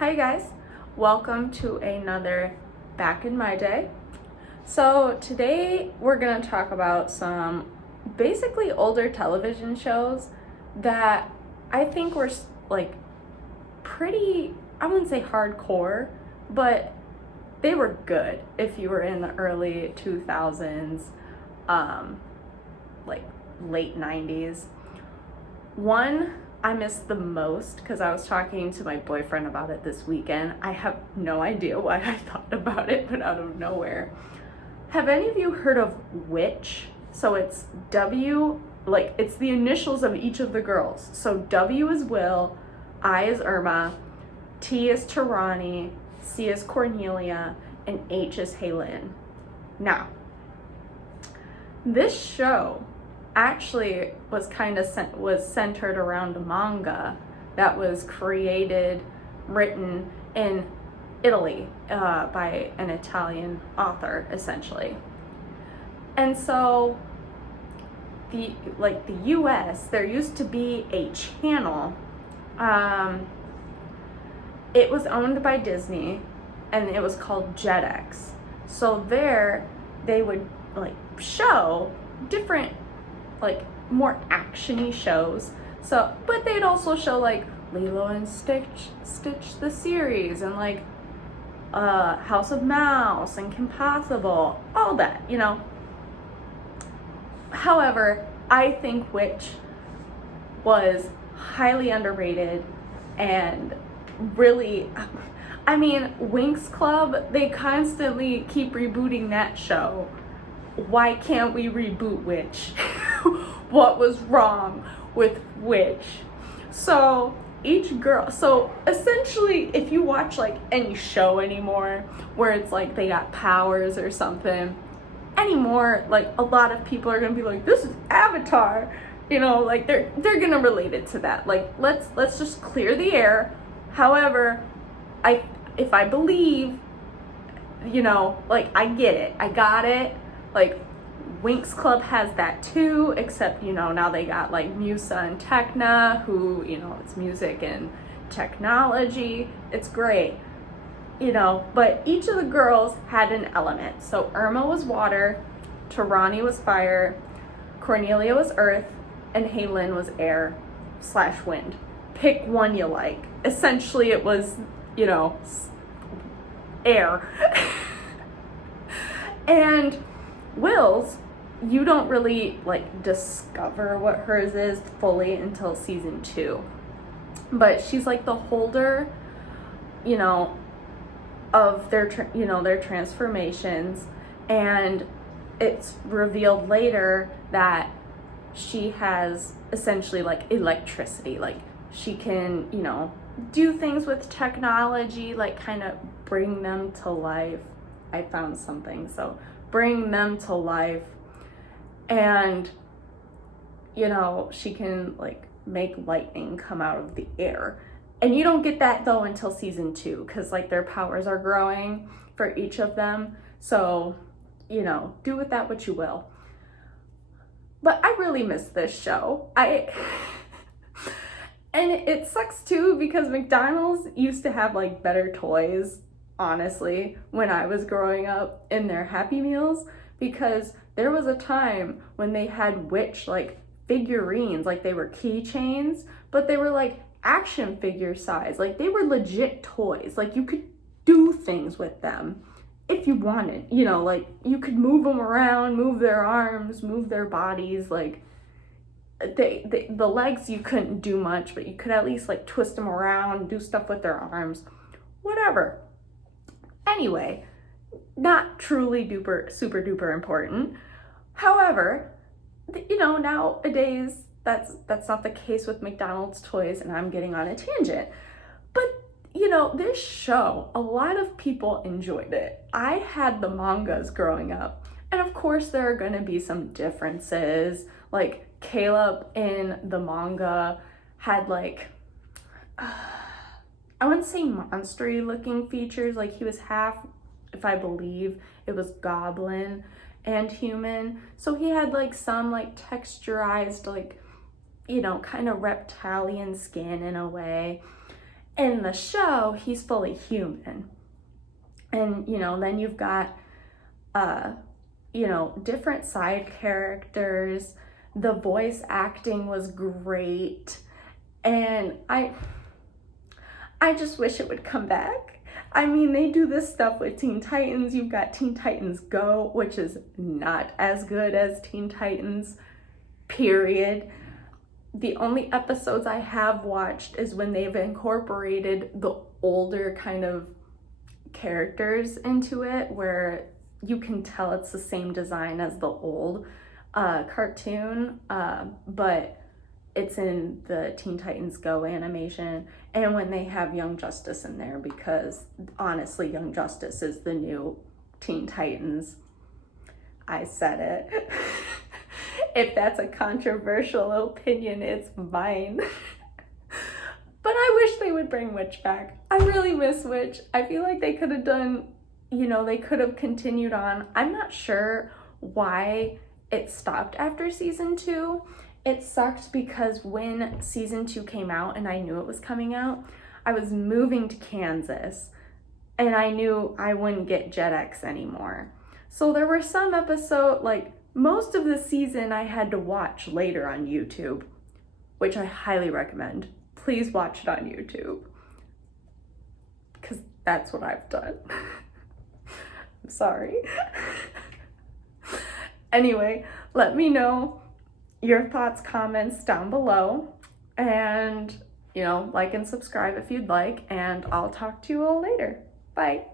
Hi guys, welcome to another Back in My Day. So today we're going to talk about some basically older television shows that I think were like pretty, I wouldn't say hardcore, but they were good if you were in the early 2000s, like late 90s. One I missed the most because I was talking to my boyfriend about it this weekend. I have no idea why I thought about it, but out of nowhere. Have any of you heard of W.I.T.C.H? So it's W, like it's the initials of each of the girls. So W is Will, I is Irma, T is Tarani, C is Cornelia, and H is Haylin. Now, this show actually was centered around a manga that was written in Italy by an Italian author, essentially. And so the US, there used to be a channel. It was owned by Disney, and it was called Jetix. So there they would show different more actiony shows. So, but they'd also show Lilo and Stitch the series, and House of Mouse and Kim Possible, all that, However, I think W.I.T.C.H was highly underrated and really, I mean, Winx Club, they constantly keep rebooting that show. Why can't we reboot W.I.T.C.H? What was wrong with W.I.T.C.H? So so essentially, if you watch any show anymore where it's they got powers or something anymore, a lot of people are gonna be like, this is Avatar, they're gonna relate it to that. Let's just clear the air. However, if I believe, I get it, I got it. Winx Club has that too, except now they got Musa and Tekna, who it's music and technology. It's great, but each of the girls had an element. So Irma was water, Tarani was fire, Cornelia was earth, and Haylin was air/wind. Pick one you like. Essentially it was air. And Will's, you don't really discover what hers is fully until season 2, but she's the holder of their their transformations, and it's revealed later that she has essentially electricity. She can do things with technology, kind of bring them to life. I found something, so bring them to life. And she can make lightning come out of the air, and you don't get that though until season 2, because their powers are growing for each of them. So do with that what you will. But I really miss this show. And it sucks too, because McDonald's used to have better toys, honestly, when I was growing up, in their Happy Meals, because there was a time when they had W.I.T.C.H figurines, they were keychains, but they were action figure size. They were legit toys. You could do things with them if you wanted, you could move them around, move their arms, move their bodies. The legs, you couldn't do much, but you could at least twist them around, do stuff with their arms, whatever. Anyway, not truly super duper important. However, nowadays that's not the case with McDonald's toys, and I'm getting on a tangent. But this show, a lot of people enjoyed it. I had the mangas growing up, and of course there are going to be some differences. Caleb in the manga had I wouldn't say monstery looking features. He was half, if I believe it was goblin and human. So he had some texturized kind of reptilian skin in a way. In the show, he's fully human. And, you know, then you've got, you know, different side characters. The voice acting was great. And I just wish it would come back. I mean, they do this stuff with Teen Titans. You've got Teen Titans Go, which is not as good as Teen Titans, period. The only episodes I have watched is when they've incorporated the older kind of characters into it, where you can tell it's the same design as the old cartoon, but it's in the Teen Titans Go animation, and when they have Young Justice in there, because honestly, Young Justice is the new Teen Titans. I said it. If that's a controversial opinion, it's mine. But I wish they would bring Witch back. I really miss Witch. I feel like they could have done, you know, they could have continued on. I'm not sure why it stopped after season 2. It sucked because when season 2 came out and I knew it was coming out, I was moving to Kansas and I knew I wouldn't get JetX anymore. So there were some episodes, like most of the season I had to watch later on YouTube, which I highly recommend. Please watch it on YouTube, because that's what I've done. I'm sorry. Anyway, let me know your thoughts, comments down below, and, you know, like and subscribe if you'd like, and I'll talk to you all later. Bye.